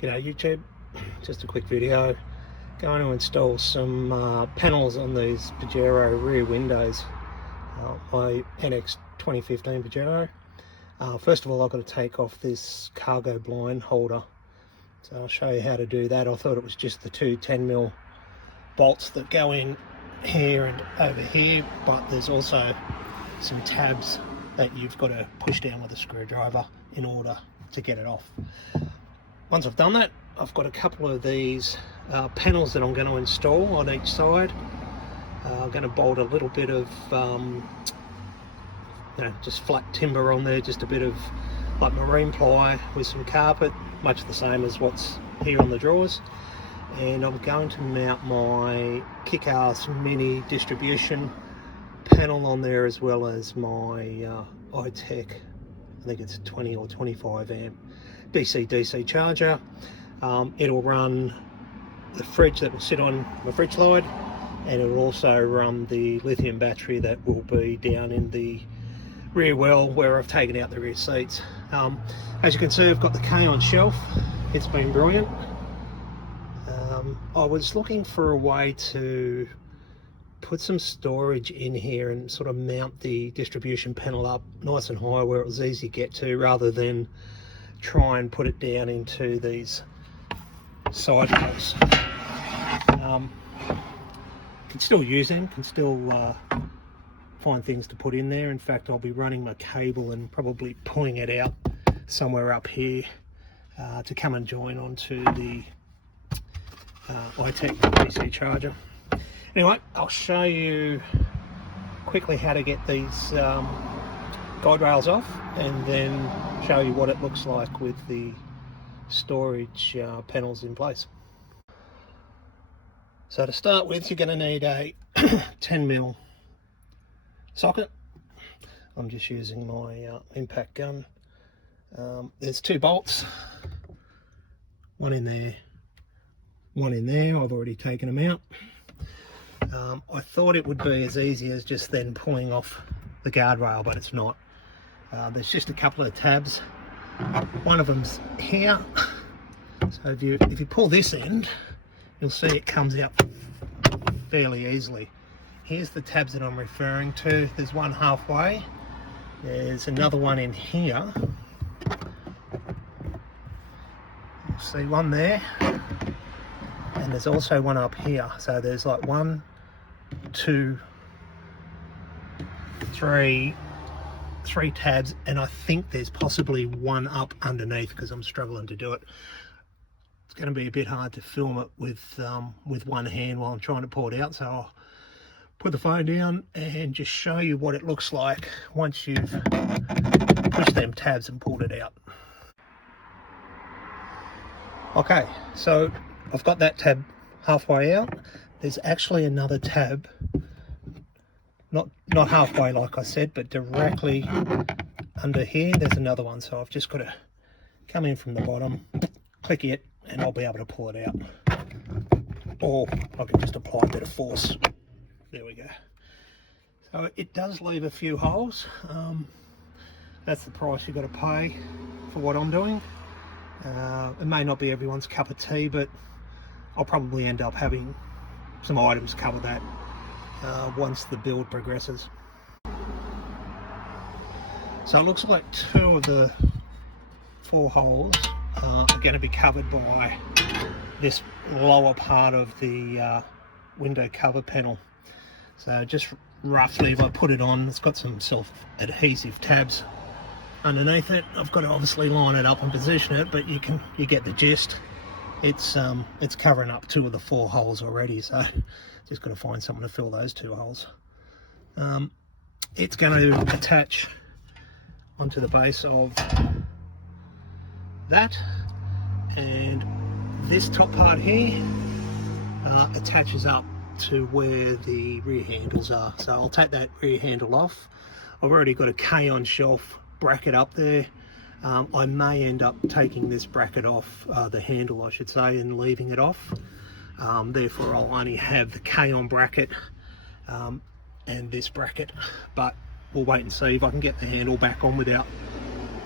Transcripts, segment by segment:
G'day YouTube, just a quick video. Going to install some panels on these Pajero rear windows, my NX 2015 Pajero. First of all, I've got to take off this cargo blind holder, so I'll show you how to do that. I thought it was just the two 10mm bolts that go in here and over here, but there's also some tabs that you've got to push down with a screwdriver in order to get it off. Once I've done that, I've got a couple of these panels that I'm going to install on each side. I'm going to bolt a little bit of just flat timber on there, just a bit of like marine ply with some carpet, much the same as what's here on the drawers. And I'm going to mount my kick-ass mini distribution panel on there, as well as my iTech, I think it's 20 or 25 amp DCDC charger. It'll run the fridge that will sit on my fridge slide, and it will also run the lithium battery that will be down in the rear well where I've taken out the rear seats. As you can see, I've got the K on shelf. It's been brilliant. I was looking for a way to put some storage in here and sort of mount the distribution panel up nice and high where it was easy to get to, rather than try and put it down into these side holes. Can still use them, can still find things to put in there. In fact, I'll be running my cable and probably pulling it out somewhere up here to come and join onto the iTech DC charger. Anyway, I'll show you quickly how to get these guide rails off, and then show you what it looks like with the storage panels in place. So to start with, you're going to need a 10mm socket. I'm just using my impact gun. There's two bolts, one in there, one in there. I've already taken them out. I thought it would be as easy as just then pulling off the guardrail, but it's not. There's just a couple of tabs. One of them's here, so if you pull this end, you'll see it comes out fairly easily. Here's the tabs that I'm referring to. There's one halfway, there's another one in here, you'll see one there, and there's also one up here. So there's like 1, 2, 3 tabs, and I think there's possibly one up underneath because I'm struggling to do it. It's going to be a bit hard to film it with one hand while I'm trying to pull it out, so I'll put the phone down and just show you what it looks like once you've pushed them tabs and pulled it out. Okay, so I've got that tab halfway out. There's actually another tab, not halfway like I said, but directly under here there's another one. So I've just got to come in from the bottom, click it, and I'll be able to pull it out. Or I can just apply a bit of force. There we go. So it does leave a few holes. That's the price you've got to pay for what I'm doing. It may not be everyone's cup of tea, but I'll probably end up having some items cover that once the build progresses. So it looks like 2 of the 4 holes are going to be covered by this lower part of the window cover panel. So just roughly, if I put it on, it's got some self-adhesive tabs underneath it. I've got to obviously line it up and position it, but you get the gist. It's covering up 2 of the 4 holes already, so just got to find something to fill those 2 holes. It's going to attach onto the base of that, and this top part here attaches up to where the rear handles are. So I'll take that rear handle off. I've already got a K on shelf bracket up there. I may end up taking this bracket off, the handle I should say, and leaving it off. Therefore I'll only have the K on bracket and this bracket, but we'll wait and see if I can get the handle back on without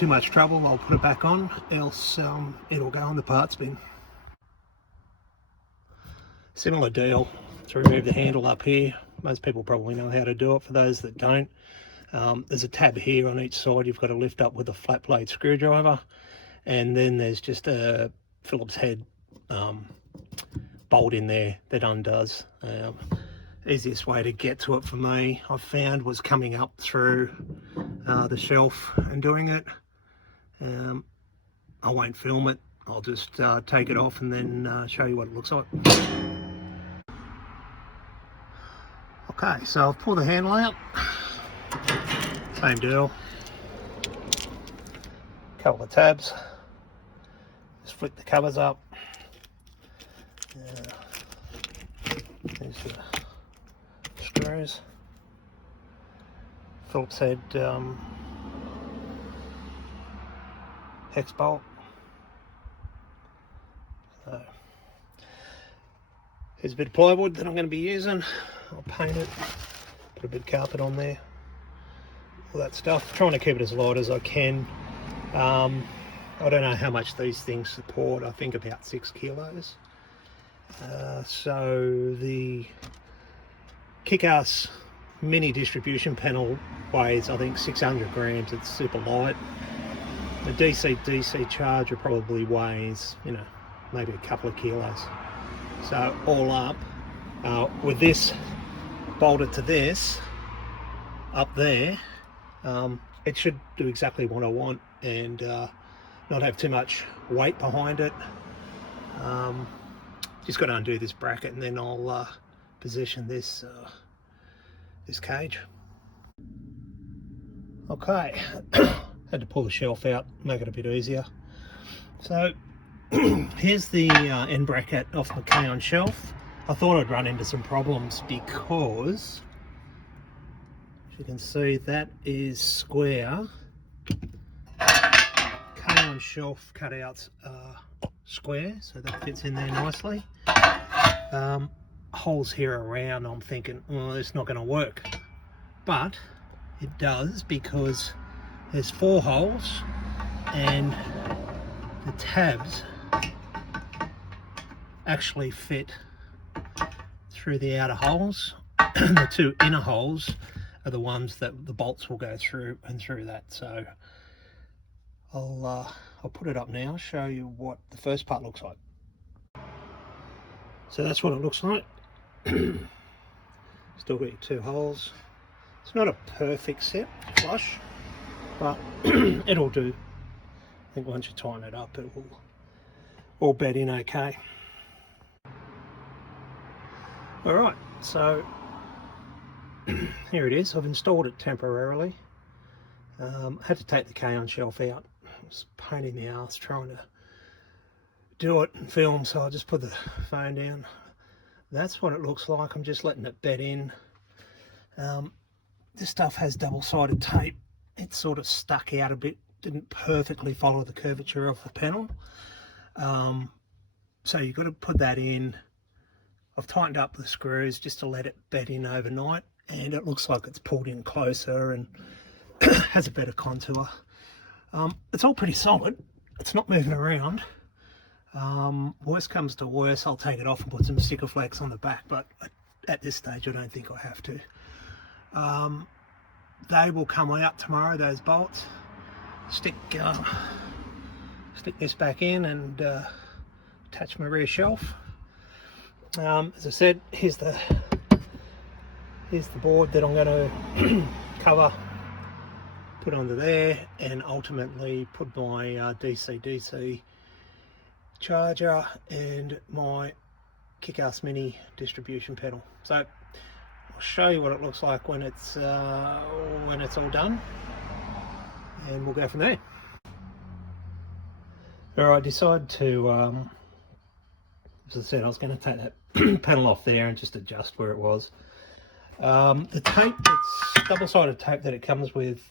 too much trouble, I'll put it back on, else it'll go in the parts bin. Similar deal to remove the handle up here. Most people probably know how to do it. For those that don't, there's a tab here on each side you've got to lift up with a flat blade screwdriver, and then there's just a Phillips head bolt in there that undoes. Easiest way to get to it for me, I found, was coming up through the shelf and doing it. I won't film it, I'll just take it off and then show you what it looks like. Okay, so I'll pull the handle out. Same deal. Couple of tabs. Just flick the covers up. There's the screws. Phillips head hex bolt. So here's a bit of plywood that I'm going to be using. I'll paint it, put a bit of carpet on there, all that stuff. Trying to keep it as light as I can. I don't know how much these things support. I think about 6 kilos. So the Kick-Ass mini distribution panel weighs, I think, 600 grams. It's super light. The DCDC charger probably weighs, you know, maybe a couple of kilos. So all up, with this bolted to this up there, it should do exactly what I want and not have too much weight behind it. Just got to undo this bracket and then I'll position this this cage. Okay, had to pull the shelf out, make it a bit easier. So here's the end bracket off the K-on shelf. I thought I'd run into some problems because, as you can see, that is square. K-on shelf cutouts are square, so that fits in there nicely. Holes here around, I'm thinking, well, it's not going to work, but it does, because there's 4 holes and the tabs actually fit through the outer holes. The 2 inner holes are the ones that the bolts will go through, and through that. So I'll put it up now, show you what the first part looks like. So that's what it looks like. Still got your 2 holes. It's not a perfect set flush, but it'll do. I think once you tighten it up, it will all bed in okay. Alright, so here it is. I've installed it temporarily. Had to take the K-on shelf out. It was a pain in the ass trying to do it and film, so I just put the phone down. That's what it looks like. I'm just letting it bed in. This stuff has double-sided tape. It sort of stuck out a bit, didn't perfectly follow the curvature of the panel. So you've got to put that in. I've tightened up the screws just to let it bed in overnight, and it looks like it's pulled in closer and has a better contour. It's all pretty solid. It's not moving around. Worst comes to worst, I'll take it off and put some sticker flakes on the back, but at this stage I don't think I have to. They will come out tomorrow, those bolts. Stick this back in and attach my rear shelf. As I said, here's the board that I'm going to cover, put under there, and ultimately put my DCDC charger and my Kick-Ass mini distribution pedal. So I'll show you what it looks like when it's all done, and we'll go from there. Alright, I decided to, as I said, I was going to take that panel off there and just adjust where it was. The tape, it's double-sided tape that it comes with,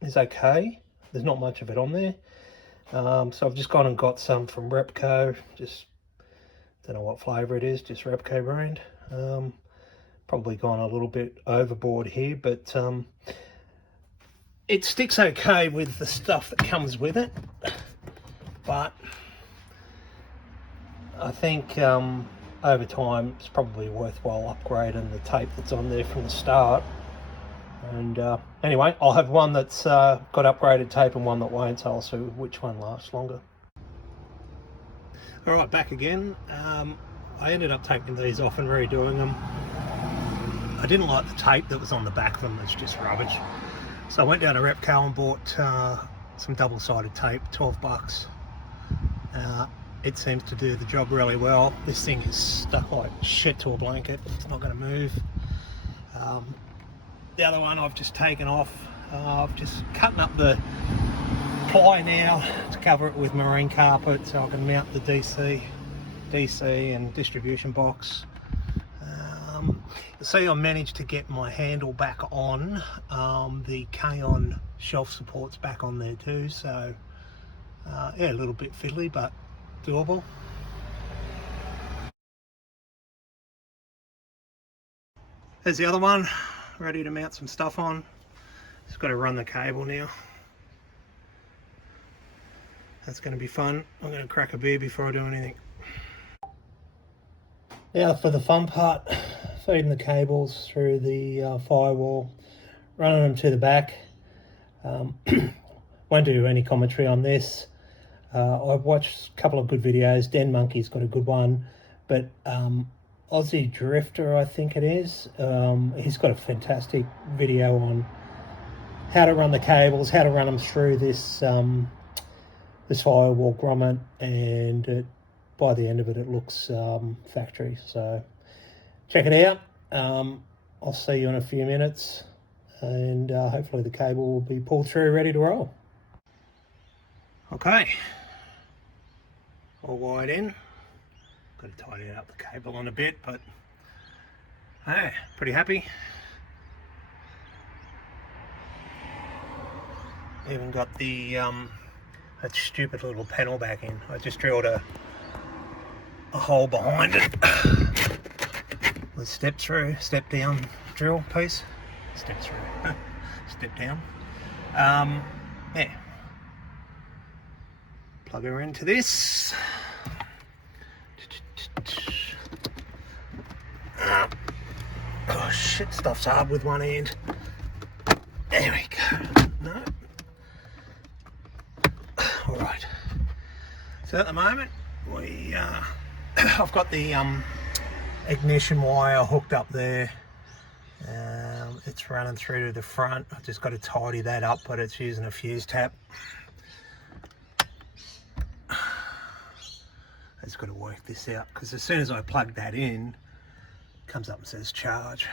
is okay. There's not much of it on there. So I've just gone and got some from Repco, just don't know what flavour it is, just Repco brand. Probably gone a little bit overboard here, but it sticks okay with the stuff that comes with it, but I think over time it's probably worthwhile upgrading the tape that's on there from the start. And anyway, I'll have one that's got upgraded tape and one that won't, so I'll see which one lasts longer. Alright, back again. I ended up taking these off and redoing them. I didn't like the tape that was on the back of them, it's just rubbish. So I went down to Repco and bought some double-sided tape, 12 bucks. It seems to do the job really well. This thing is stuck like shit to a blanket, it's not going to move. The other one I've just taken off. I've just cutting up the ply now to cover it with marine carpet so I can mount the DC and distribution box. See, I managed to get my handle back on. The K-on shelf support's back on there too, so yeah, a little bit fiddly but doable. There's the other one, ready to mount some stuff on. Just got to run the cable now. That's going to be fun. I'm going to crack a beer before I do anything. Now for the fun part, feeding the cables through the firewall, running them to the back. Won't do any commentary on this. I've watched a couple of good videos. Den Monkey's got a good one, but Aussie Drifter, I think it is, he's got a fantastic video on how to run the cables, how to run them through this this firewall grommet, and by the end of it, it looks factory. So check it out. I'll see you in a few minutes, and hopefully the cable will be pulled through, ready to roll. Okay, all wired in. Got to tidy up the cable on a bit, but hey, pretty happy. Even got the that stupid little panel back in. I just drilled a hole behind it with step down drill piece. Step through, step down. Yeah. Plug her into this. Oh shit, stuff's hard with one hand. There we go. No. Alright. So at the moment, I've got the ignition wire hooked up there. It's running through to the front. I've just got to tidy that up, but it's using a fuse tap. I just got to work this out, because as soon as I plug that in, it comes up and says charge.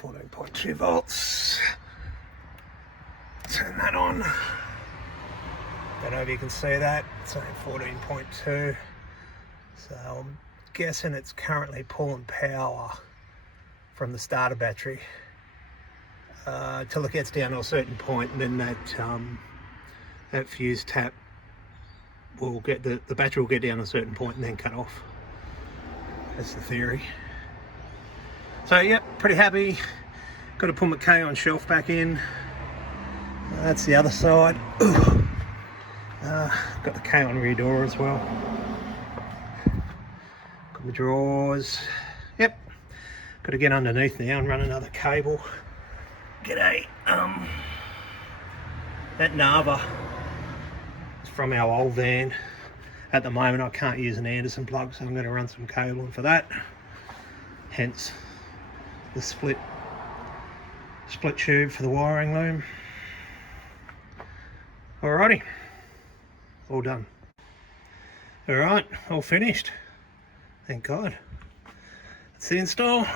14.2 volts. Turn that on. Don't know if you can see that. It's only 14.2. So I'm guessing it's currently pulling power from the starter battery till it gets down to a certain point, and then that fuse tap will get the battery will get down to a certain point and then cut off. That's the theory. So yep, pretty happy. Got to put my K-on shelf back in. That's the other side. Got the K-on rear door as well. Got my drawers. Yep. Got to get underneath now and run another cable. Get a that Nava is from our old van. At the moment I can't use an Anderson plug, so I'm going to run some cabling for that. Hence the split tube for the wiring loom. Alrighty, all done. Alright, all finished. Thank God. That's the install.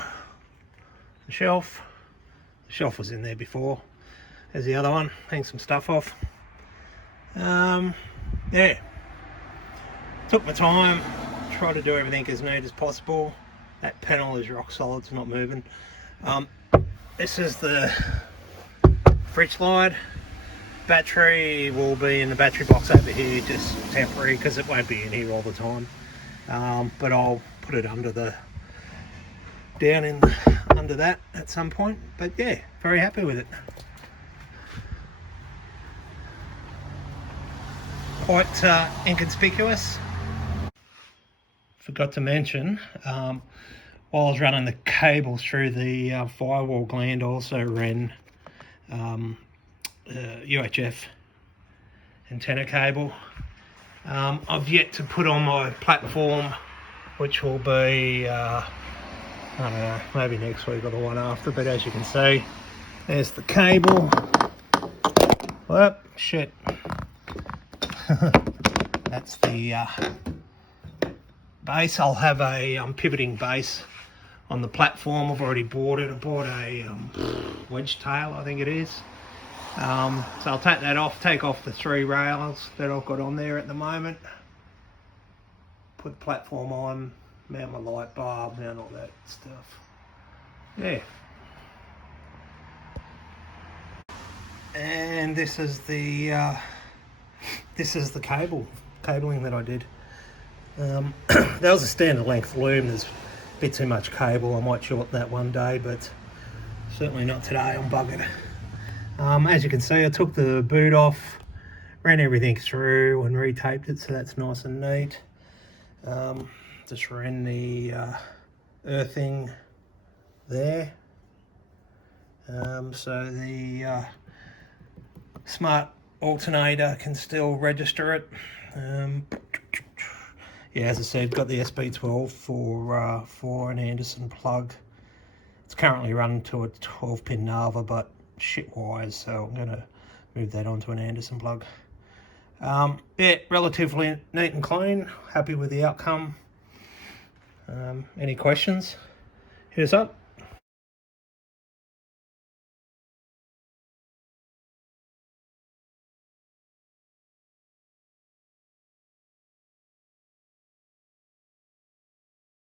The shelf. The shelf was in there before. There's the other one. Hang some stuff off. Yeah. Took my time. Tried to do everything as neat as possible. That panel is rock solid. It's not moving. This is the fridge slide. Battery will be in the battery box over here, just temporary, because it won't be in here all the time. But I'll put it under the down in under that at some point. But yeah, very happy with it. Quite inconspicuous. Forgot to mention, while I was running the cable through the firewall gland, I also ran UHF antenna cable. I've yet to put on my platform, which will be, I don't know, maybe next week or the one after, but as you can see, there's the cable. Whoop, shit. That's the base. I'll have a pivoting base on the platform. I've already bought it. I bought a wedge tail, I think it is. So I'll take that off, take off the 3 rails that I've got on there at the moment. Put the platform on, mount my light bulb, mount all that stuff. Yeah. And this is the cabling that I did. That was a standard length loom. There's a bit too much cable. I might shorten that one day, but certainly not today. I'm buggered. As you can see, I took the boot off, ran everything through and retaped it, so that's nice and neat. Just ran the earthing there. So the smart alternator can still register it. Yeah, as I said, got the SB12 for an Anderson plug. It's currently run to a 12-pin Nava, but shit wires, so I'm going to move that onto an Anderson plug. Yeah, relatively neat and clean. Happy with the outcome. Any questions? Hit us up.